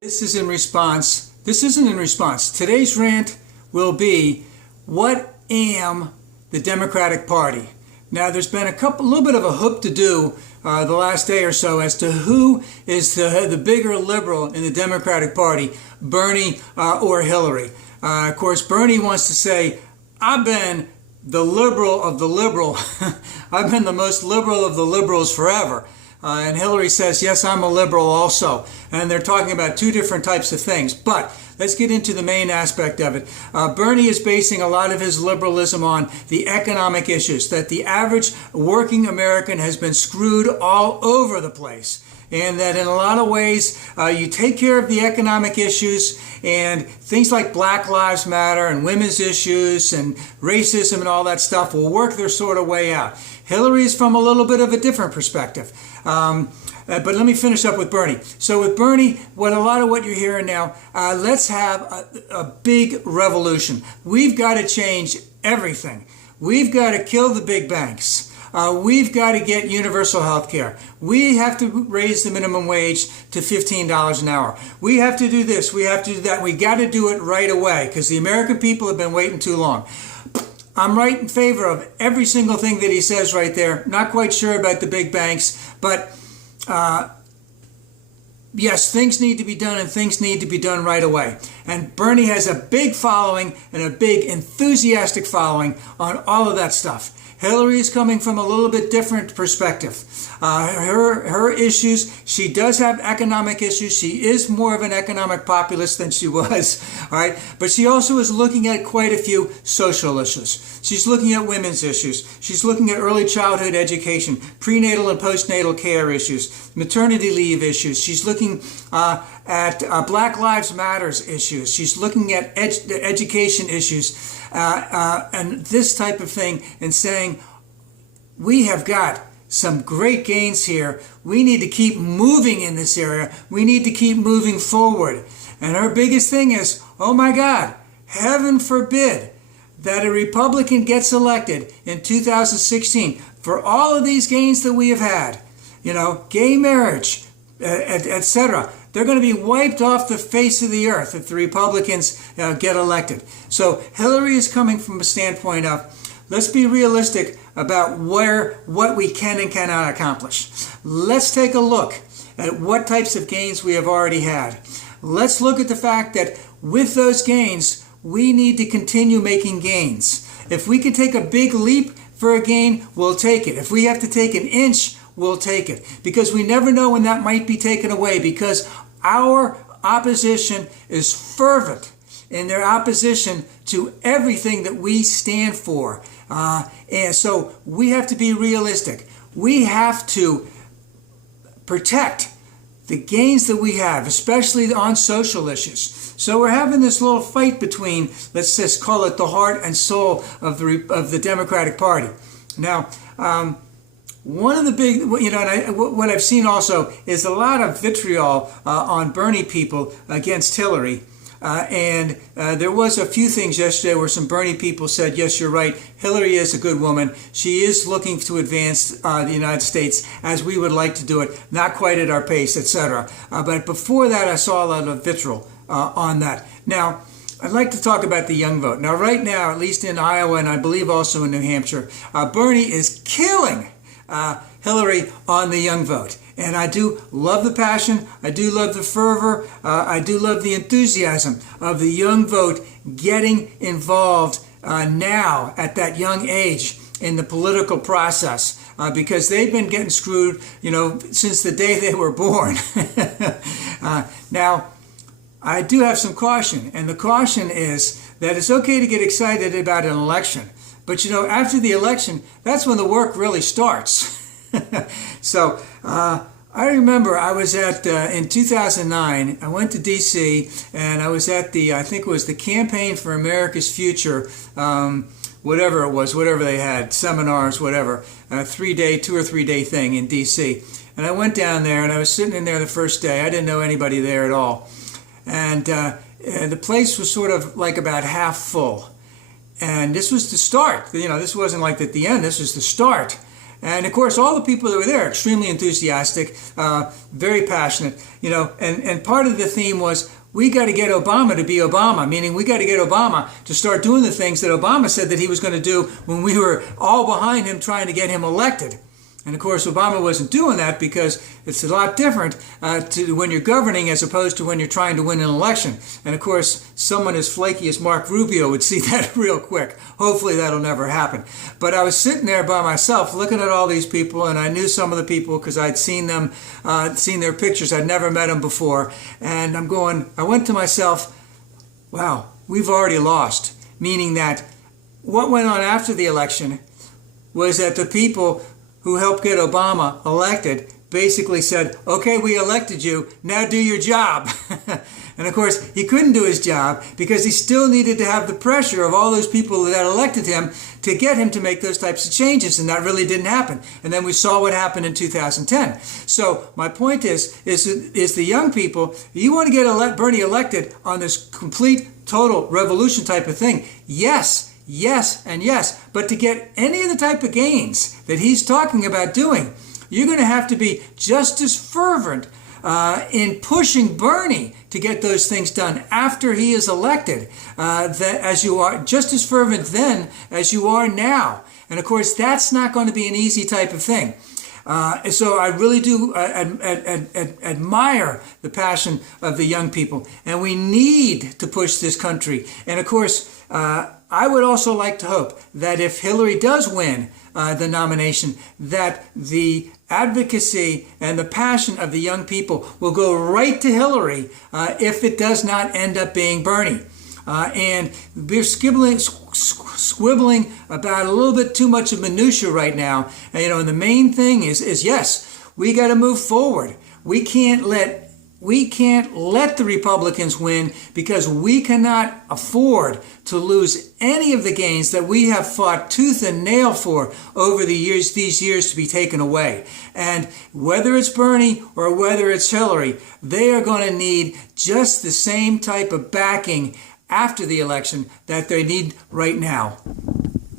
This is in response. This isn't in response. Today's rant will be, what am the Democratic Party? Now, there's been a little bit of a hoop to do the last day or so as to who is the bigger liberal in the Democratic Party, Bernie or Hillary. Of course, Bernie wants to say, I've been the liberal of the liberal. I've been the most liberal of the liberals forever. And Hillary says, yes, I'm a liberal also. And they're talking about two different types of things. But let's get into the main aspect of it. Bernie is basing a lot of his liberalism on the economic issues, that the average working American has been screwed all over the place. And that in a lot of ways, you take care of the economic issues and things like Black Lives Matter and women's issues and racism and all that stuff will work their sort of way out. Hillary is from a little bit of a different perspective. But let me finish up with Bernie. So with Bernie, a lot of what you're hearing now, let's have a big revolution. We've got to change everything. We've got to kill the big banks. We've got to get universal health care. We have to raise the minimum wage to $15 an hour. We have to do this. We have to do that. We got to do it right away because the American people have been waiting too long. I'm right in favor of every single thing that he says right there. Not quite sure about the big banks, but yes, things need to be done and things need to be done right away. And Bernie has a big following and a big enthusiastic following on all of that stuff. Hillary is coming from a little bit different perspective. Her issues, she does have economic issues. She is more of an economic populist than she was, all right? But she also is looking at quite a few social issues. She's looking at women's issues. She's looking at early childhood education, prenatal and postnatal care issues, maternity leave issues. She's looking at Black Lives Matters issues. She's looking at education issues and this type of thing and saying, we have got some great gains here. We need to keep moving in this area. We need to keep moving forward. And her biggest thing is, oh my God, heaven forbid that a Republican gets elected in 2016 for all of these gains that we have had, gay marriage, etc. They're going to be wiped off the face of the earth if the Republicans get elected. So Hillary is coming from a standpoint of, let's be realistic about what we can and cannot accomplish. Let's take a look at what types of gains we have already had. Let's look at the fact that with those gains, we need to continue making gains. If we can take a big leap for a gain, we'll take it. If we have to take an inch, we'll take it. Because we never know when that might be taken away, because our opposition is fervent in their opposition to everything that we stand for. And so we have to be realistic. We have to protect the gains that we have, especially on social issues. So we're having this little fight between, let's just call it the heart and soul of the Democratic Party. Now, one of the big, and what I've seen also is a lot of vitriol on Bernie people against Hillary. And there was a few things yesterday where some Bernie people said, yes, you're right, Hillary is a good woman. She is looking to advance the United States as we would like to do it, not quite at our pace, etc. But before that, I saw a lot of vitriol on that. Now, I'd like to talk about the young vote. Now, right now, at least in Iowa and I believe also in New Hampshire, Bernie is killing Hillary on the young vote. And I do love the passion, I do love the fervor, I do love the enthusiasm of the young vote getting involved now at that young age in the political process because they've been getting screwed, since the day they were born. Now, I do have some caution, and the caution is that it's okay to get excited about an election. But after the election, that's when the work really starts. So I remember I was at, in 2009, I went to D.C. and I was at I think it was the Campaign for America's Future, whatever it was, whatever they had, seminars, whatever, a 2 or 3 day thing in D.C. And I went down there and I was sitting in there the first day. I didn't know anybody there at all. And the place was sort of like about half full. And this was the start. This wasn't like at the end. This was the start. And of course, all the people that were there, extremely enthusiastic, very passionate, and part of the theme was, we got to get Obama to be Obama, meaning we got to get Obama to start doing the things that Obama said that he was going to do when we were all behind him trying to get him elected. And of course, Obama wasn't doing that because it's a lot different to when you're governing as opposed to when you're trying to win an election. And of course, someone as flaky as Mark Rubio would see that real quick. Hopefully that'll never happen. But I was sitting there by myself looking at all these people, and I knew some of the people because I'd seen them, seen their pictures. I'd never met them before. And I went to myself, wow, we've already lost. Meaning that what went on after the election was that the people who helped get Obama elected basically said, okay, we elected you, now do your job. And of course, he couldn't do his job because he still needed to have the pressure of all those people that elected him to get him to make those types of changes, and that really didn't happen. And then we saw what happened in 2010. So my point is the young people, you want to get Bernie elected on this complete, total revolution type of thing, yes, and yes, but to get any of the type of gains that he's talking about doing, you're going to have to be just as fervent in pushing Bernie to get those things done after he is elected, as you are, just as fervent then as you are now. And of course, that's not going to be an easy type of thing. So I really do admire the passion of the young people, and we need to push this country. And of course, I would also like to hope that if Hillary does win the nomination, that the advocacy and the passion of the young people will go right to Hillary if it does not end up being Bernie. And we're squibbling about a little bit too much of minutia right now. And the main thing is yes, we got to move forward. We can't let the Republicans win because we cannot afford to lose any of the gains that we have fought tooth and nail for over these years to be taken away. And whether it's Bernie or whether it's Hillary, they are going to need just the same type of backing after the election that they need right now.